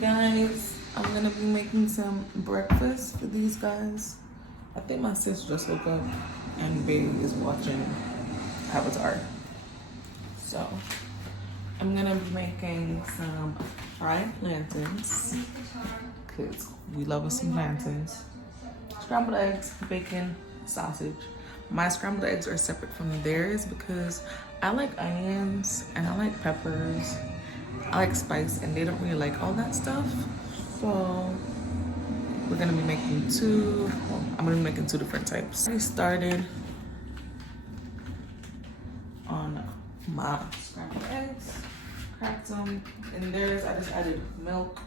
Guys, I'm gonna be making some breakfast for these guys. I think my sis just woke up and baby is watching Avatar. So I'm gonna be making some fried plantains because we love us some plantains. Scrambled eggs, bacon, sausage. My scrambled eggs are separate from theirs because I like onions and I like peppers. I like spice and they don't really like all that stuff. So we're gonna be making I'm gonna be making two different types. I started on my scrambled eggs, cracked them. In theirs, I just added milk,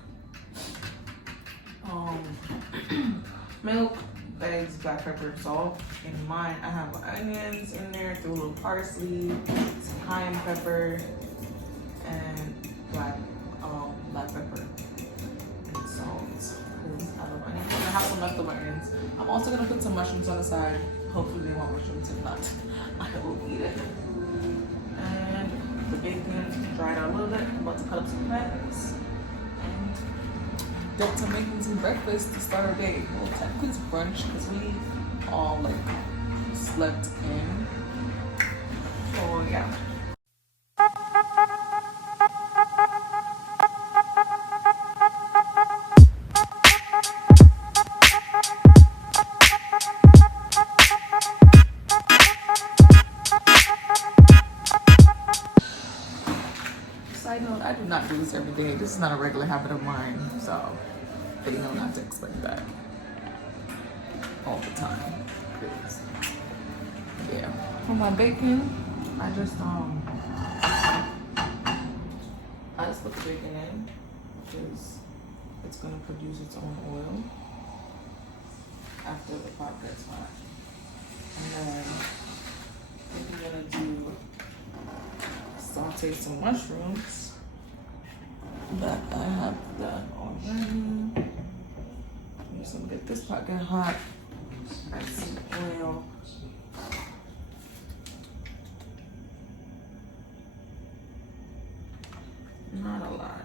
milk, eggs, black pepper, salt. In mine, I have onions in there, threw a little parsley, some cayenne pepper, and black pepper and salt. I love onions. I have some leftover onions. I'm also gonna put some mushrooms on the side. Hopefully they want mushrooms. If not, I will eat it. And the bacon dried out a little bit. I'm about to cut up some plantains and get to making some breakfast to start our day. Well, technically it's brunch because we all like slept in. So yeah. Side note, I do not do this every day. This is not a regular habit of mine, so they know not to expect that all the time. Yeah. For my bacon, I just put the bacon in because it's gonna produce its own oil after the pot gets hot. And then we're gonna do saute some mushrooms that I have done already. I'm just gonna get this pot get hot. Add some oil. Not a lot.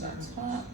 That's hot.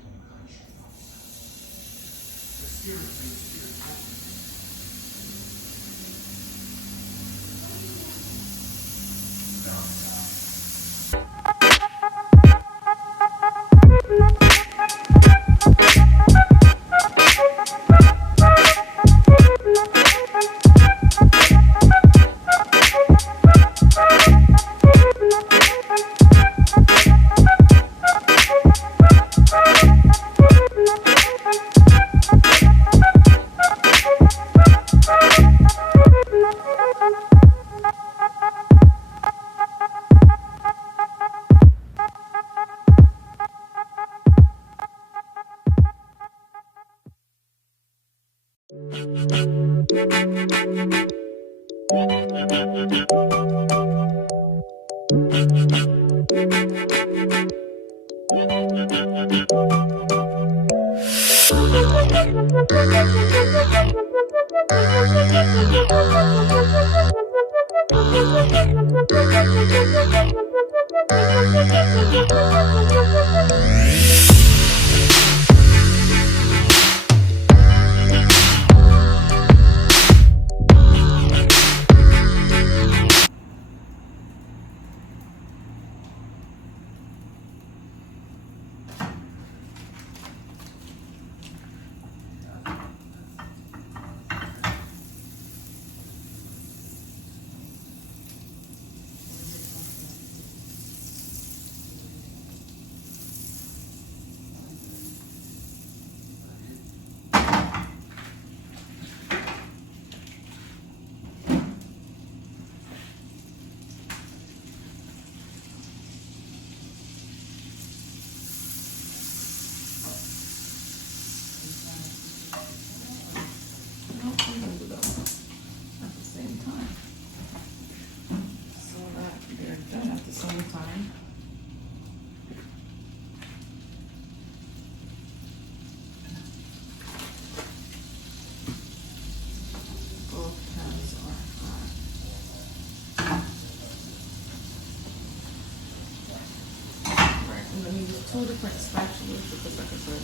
two different spatulas because, like I said,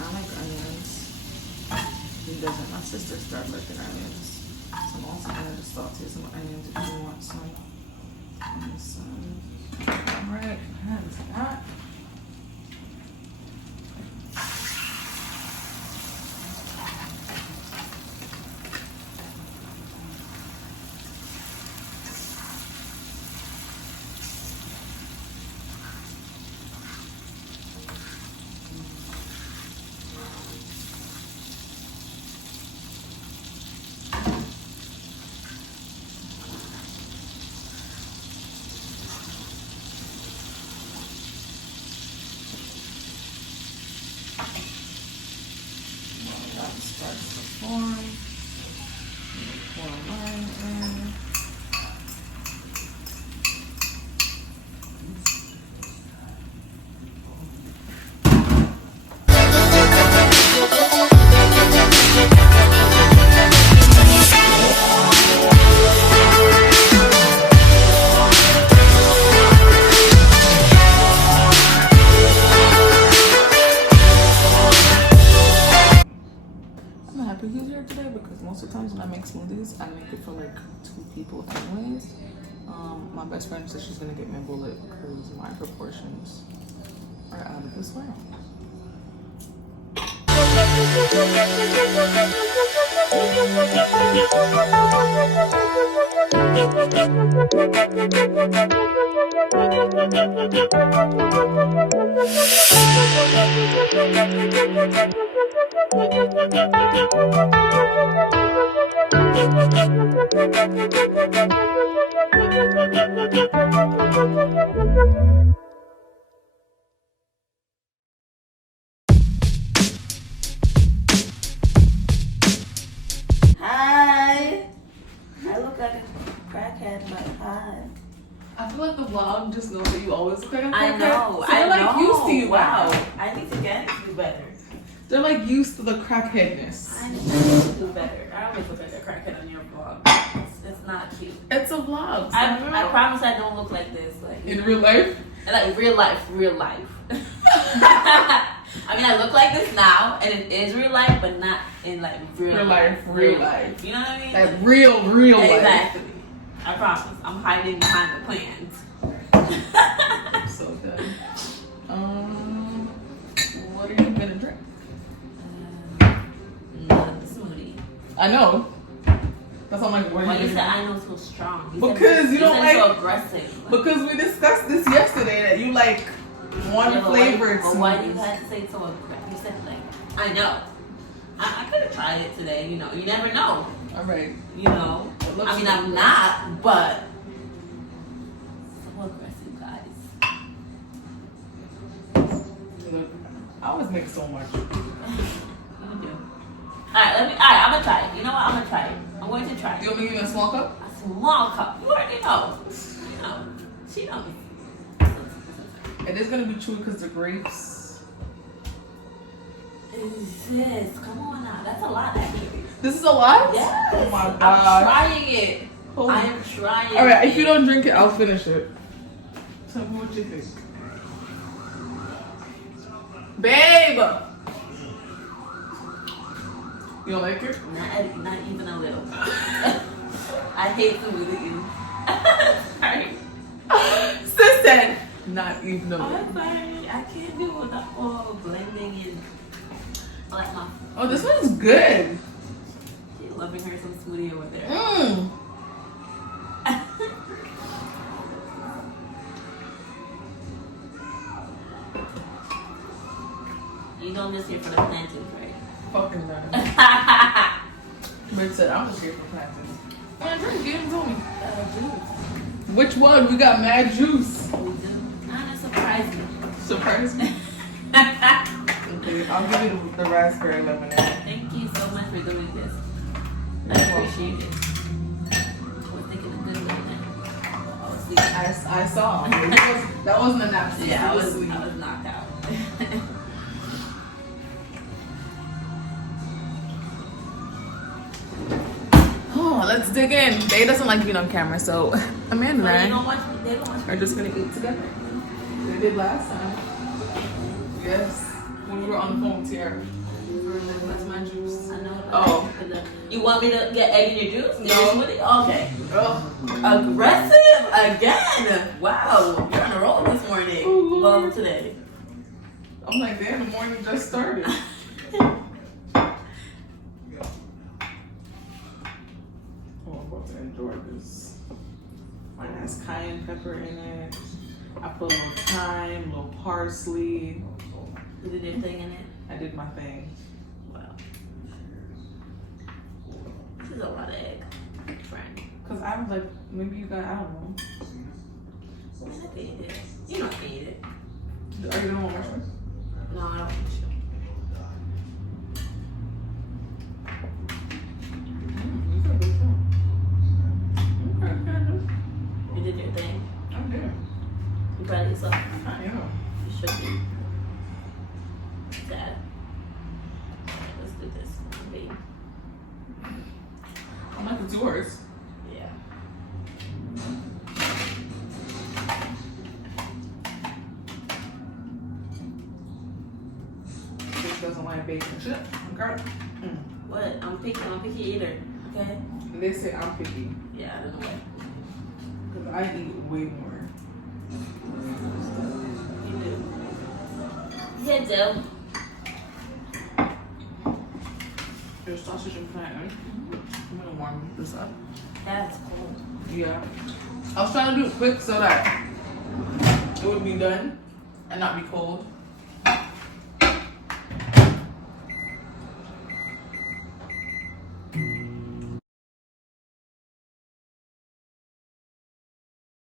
I like onions. He doesn't. My sister started liking onions. So I'm also going to saute some onions if you want some. And some. Alright, that's that. Starts to form. Pour mine in. I'm happy he's here today because most of the times when I make smoothies, I make it for like 2 people anyways. My best friend said she's gonna get me a bullet because my proportions are out of this world. Hi. I look like a crackhead, but hi. I feel like the vlog just knows that you always look like a I crackhead. know. So they're like used to you. Wow. I need to get do better. They're like used to the crackheadness. I need to do better. I always look like a crackhead on your vlog. It's not cute. It's a vlog. So I promise I don't look like this. Like in real life? Like real life. I mean, I look like this now, and it is real life, but not in like real life. Real life. You know what I mean? Like real life. Exactly. I promise. I'm hiding behind the plans. I'm so good. What are you gonna drink? Smoothie. I know. That's all I'm like, what are Why you you said gonna I know so strong? Because you don't like- so aggressive. Because we discussed this yesterday that you like one flavored But why do you smoothies. have to say so aggressive? You said like, I know. I could have tried it today. You know, you never know. All right. You know. It looks I mean, good. I'm not, but so aggressive, guys. Look, I always make so much. You do. Alright, I'm gonna try it. You know what? I'm gonna try it. I'm going to try it. You want me to give you a small cup? A small cup. You already know. You know. She knows. It is gonna be chewy because the grapes. Is this? Come on now. That's a lot, actually. This is a lot? Yes. Oh my I'm god. trying it. Holy- I am trying All right, it. if you don't drink it, I'll finish it. Tell me what you think. Babe! You don't like it? Not even a little. I hate food with you. Sorry. Sis said, not even a I'm little. sorry. I can't do the whole blending and I like my. Oh, this one's good. She's loving her some smoothie over there. Mmm. You know I'm just here for the plantains, right? Fucking done. Rich said, I'm just here for plantains. Man, drink, give it to me. Which one? We got mad juice. We do. Kinda surprised me. Surprise me. Okay, I'll give you the raspberry lemonade. Thank you so much for doing this. I appreciate it. I was thinking of good lemonade. Oh, see. I saw. That wasn't a napkin. Yeah, I It was sweet. knocked out. Oh, let's dig in. They doesn't like being on camera, so Amanda But you and don't I watch, they don't watch. are just gonna eat together. We did last time. Yes. When we were on the phone with Tiara. That's my juice. I know. Oh. You want me to get egg in your juice? In No. your smoothie? Okay. Ugh. Aggressive again. Wow. You're on a roll this morning. Ooh. Well, today. I'm like, damn, the morning just started. Oh, I'm about to enjoy this. Mine has cayenne pepper in it. I put a little thyme, a little parsley. You did your thing in it? I did my thing. Wow. This is a lot of egg, friend. Cause I was like, maybe you got, I don't know. I can eat it. You know I can eat it. Are you gonna want mushrooms? No, I don't want you. You said good too. Okay, good. You did your thing. I'm there. You proud of yourself? I am. You should be. Dad. Let's do this. Baby. I'm like, it's yours. Yeah. This doesn't like bacon. Shit. Okay. What? I'm picky eater. Okay? They say I'm picky. Yeah, I don't know what. Cause I eat way more. You do. Yeah, do. There's sausage and plantain. I'm gonna warm this up. That's cool. Yeah. I was trying to do it quick so that it would be done and not be cold.